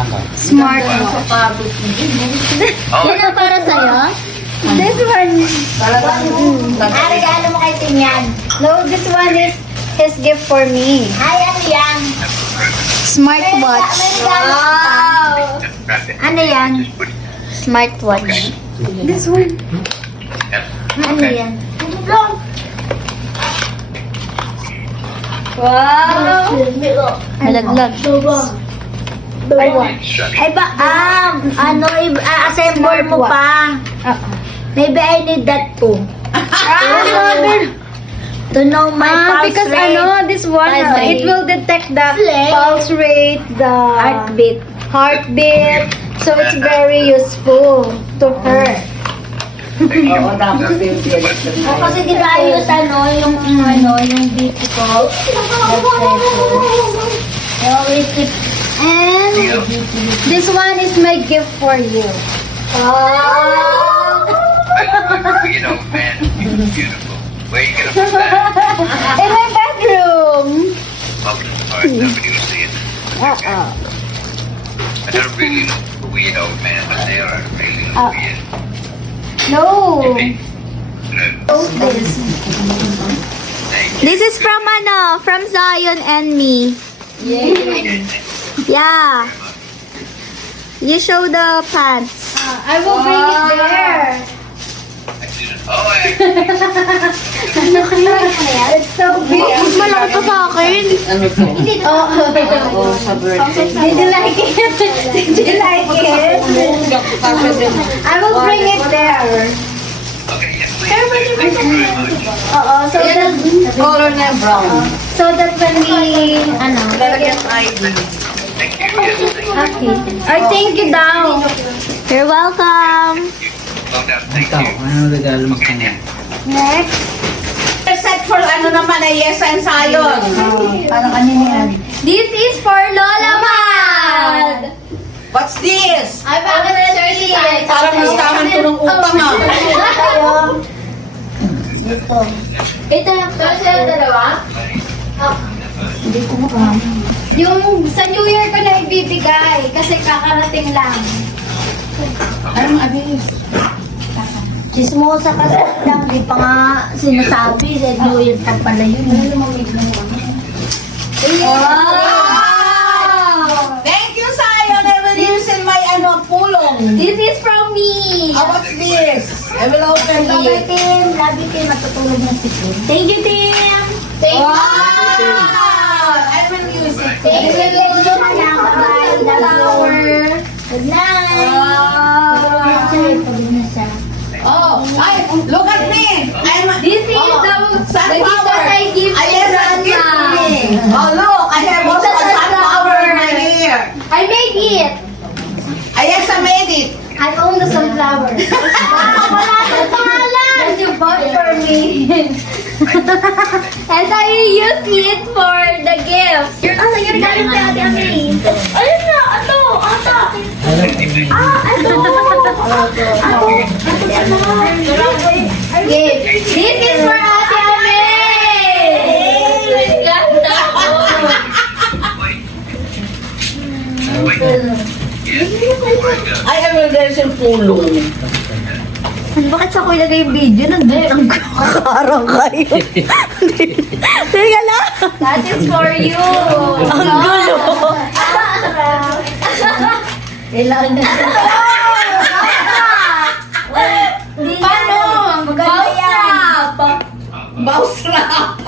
Smartwatch. Yan ang para sa'yo? This one. Regalo mo kay Tinyan. No, this one is his gift for me. Ay, ano yan? Smartwatch. Wow! Ano yan? Smartwatch. This one. Ano yan? Wow! Malaglag. Ay ba, ano, assemble mo pa. Maybe I need that too. To know my pulse Because rate. this one, Pulse rate. it will detect the Play. pulse rate, the heartbeat. So it's very useful to her. Kasi di ba ayos yung BP ko. I always keep And this one is my gift for you. You know, man, beautiful. Where you gonna put that? In my bedroom. Alright, nobody will see it. I don't really look weirdo, man, but they are really weird. No. This is from Zion and me. Yeah. You show the pants. I will bring it there. Oh, It's so big. Mas malaki pa sa akin. Did you like it? Did you like it? I will bring it there. okay, yes, please. Thank you very much. So that Color na brown. so that when we Lalagyan ID. Thank you, yes, thank you. okay. Or thank you daw. You're welcome. Well done, thank Ikaw, you. ano regalo mo sa kanya? Next. Set for ano naman ay yes and sayon. Parang kanina yan. This is for Lola Mad. What's this? Ay, bakit na search tayo? Parang listahan ko ng utang ah. Ito yung sila dalawa? Yung sa New Year ko na ibibigay kasi kakarating lang. Anong abis? Chismosa kasi lang, di pa nga sinasabi. Sa New Year pa pala yun. Wow! Thank you, Sayon. I will use in my pulong. This is from me. What's this? I will open Sabi it. Tim, sabi Tim, matutulog na si Tim. Thank you, Tim. Thank Wow! I will use it. Thank you, let's go na lang. Bye-bye. Flower. Good night. Pagod na siya. Oh, ay, look at me. This is the sunflower. gift that I give to Yes, give Grandma. me. Oh, look, I have also a sunflower in my hair. I made it. Yes, I made it. I own the sunflower. Wala sa pangalan. That you bought for me. And I use it for the gifts. Asan yung regalo kay Ate Ami? Ayun na, ito, ata. This is for Ate Ami. Ganda. Ay, I will use in pulong. Bakit sa ko ilagay yung video? Nandun ang karang kayo. Teka lang. That is for you. Ang gulo. Kailangan na. Paano? Maganda yan. Mouse wrap.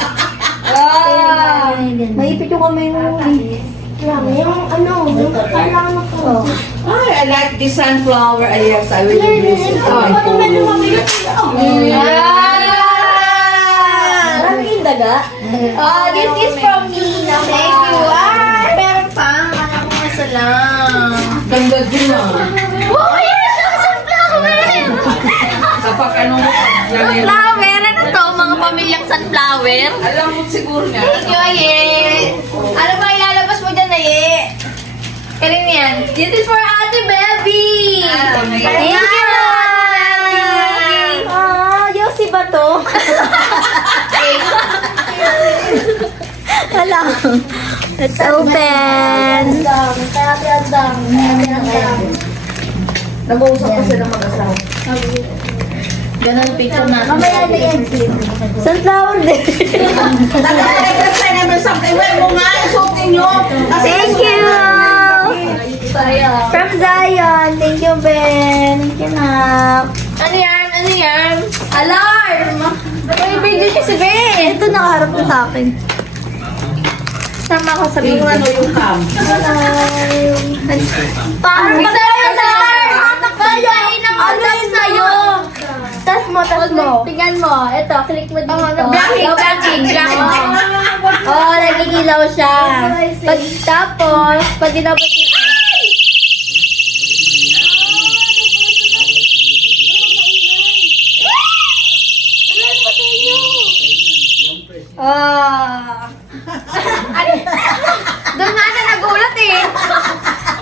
Maipit yung kamay mo. Yung kailangan mo to. Ay, I like this sunflower. Yes, I will use it in my pulong. Maraming daga. This is from me. Thank you. Meron pa. Anak ko sa lang. Ganda din ah. Oh, yes! Sunflower! Kapag anong Sunflower! Ano to? Mga pamilyang sunflower? alam mo siguro nga. Thank you, Aye! Ano ba ilalabas mo dyan, Aye? Kaling yan. This is for Ate Bebby! Thank you, Bebby! Yossi ba to? Wala. Let's open. Nag-uusap ko sila mag-asawa. Ganun ang picture natin. Mamaya na yan. Sunflower din. Nag-request tayo naman sa iwan mo nga, isuot ninyo. Kasi Thank you. From Zion. Thank you, Ben. Thank you, Nak. Ano yan? Ano yan? Alarm! May video siya si Ben. Ito nakaharap na sa akin. Sama ako sa yung video. ano yung cam. Parang Bisa yan, alarm! Ano yung sa'yo? Tas mo. Tingnan mo. Ito, click mo dito. Blacking. Oh, nagigilaw siya. Tapos, pag dinabot dito. Doon nga na nagulat eh.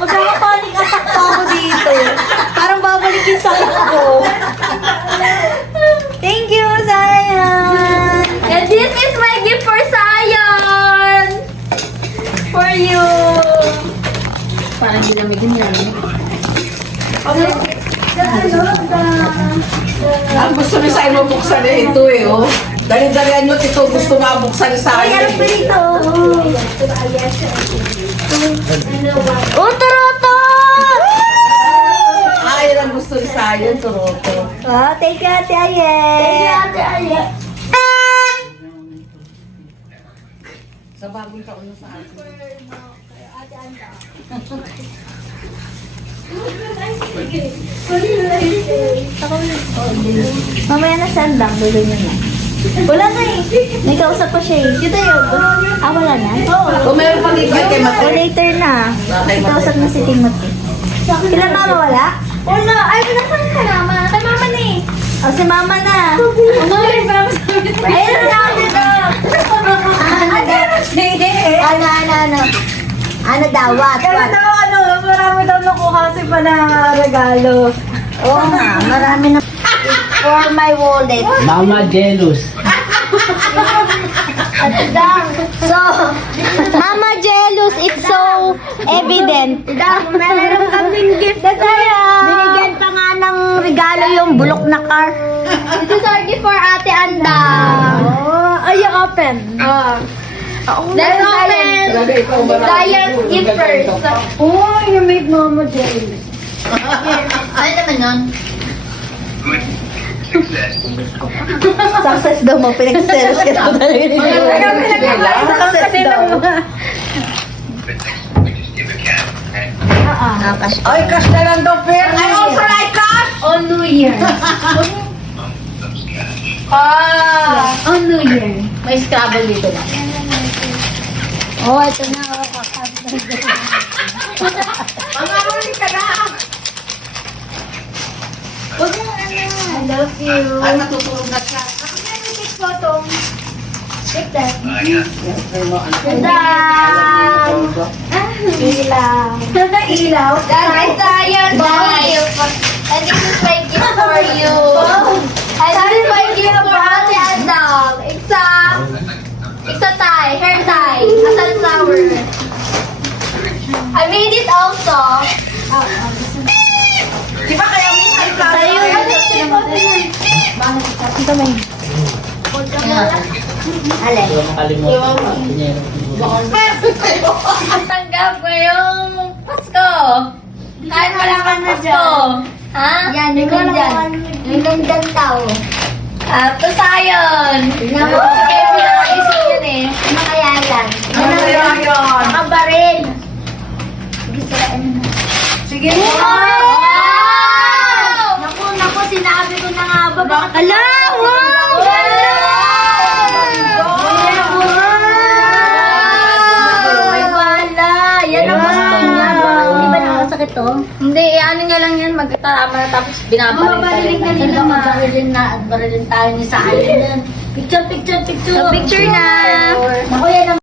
Magkaka-panic attack pa ako dito. Parang babalik yung sakit ko. Thank you, Zion! And this is my gift for Zion. For you. Parang ginamigin yan. Ang gusto ni sa'yo mabuksan eh, ito eh, oh. Dali-dalian nyo ito, gusto mabuksan ni sa'yo. Meron pa dito. Oh, turoto! Ay, ang gusto ni sa'yo, turoto. Oh, thank you, Ate Aye. Sa bagong taon na sa akin. Mamaya na sandang, duloy niya na. Wala na eh. May kausap pa siya eh. Dito yun. Ah, wala na? Kung meron pang ibig kay O Mateo. later na. May kausap na si Timothy. Kila mama wala? Wala. Ay, nasaan ka naman? Kay mama na eh. O si mama na. Umalis para masabi. Ayun na ako dito. Ano daw? What? Marami daw nakuha si pa na regalo. Oo nga, marami na. For my wallet. Mama jealous. So, Mama jealous, it's so evident. Meron kaming gift na tayo. Binigyan pa nga ng regalo yung bulok na car. This is our gift for Ate Andang. Oh, ay, open. Let's open Zion's gift first. Oh, you made Mama jealous. Ano naman yun? Good success. Success daw mo, pinagselos ka daw talaga. Success daw. But next, we just give a cat, okay? Ay, cash na lang daw, Fer. I also like cash. On New Year. Some cash. On New Year. May Scrabble dito na. Oh, ito na. Ang amuli ka na. I love you. Ay, matutulog na siya. Take that. Yeah. Ilaw. Ilaw. That is Zion's gift. And this is my gift for you. And this is my gift for Ate Andang. It's a tie, hair tie, a sunflower. I made it also. Di ba kaya minsan ka? Tayo. Ito may. Ale. Huwag makalimutan. Tanggap ko yung Pasko. Kahit wala kang Pasko. Ha? Yan, yung ganyan. Yung ganyan tao. Ito Zion. Tingnan mo. Kaya pinakaisip yun eh. Ano kaya yan? Ano kaya yun? Nakabaril. Sige, sirain mo. Sige, Wow! Naku, sinabi ko na nga ba? Ala, wow! Ay, bala. Yan ang gusto niya. Hindi ba nakasakit to? Hindi, ano niya lang yan. Magtatama na tapos binabaling ka rin. Barilin tayo ni Sayo. Picture. Picture na. Naku, yan ang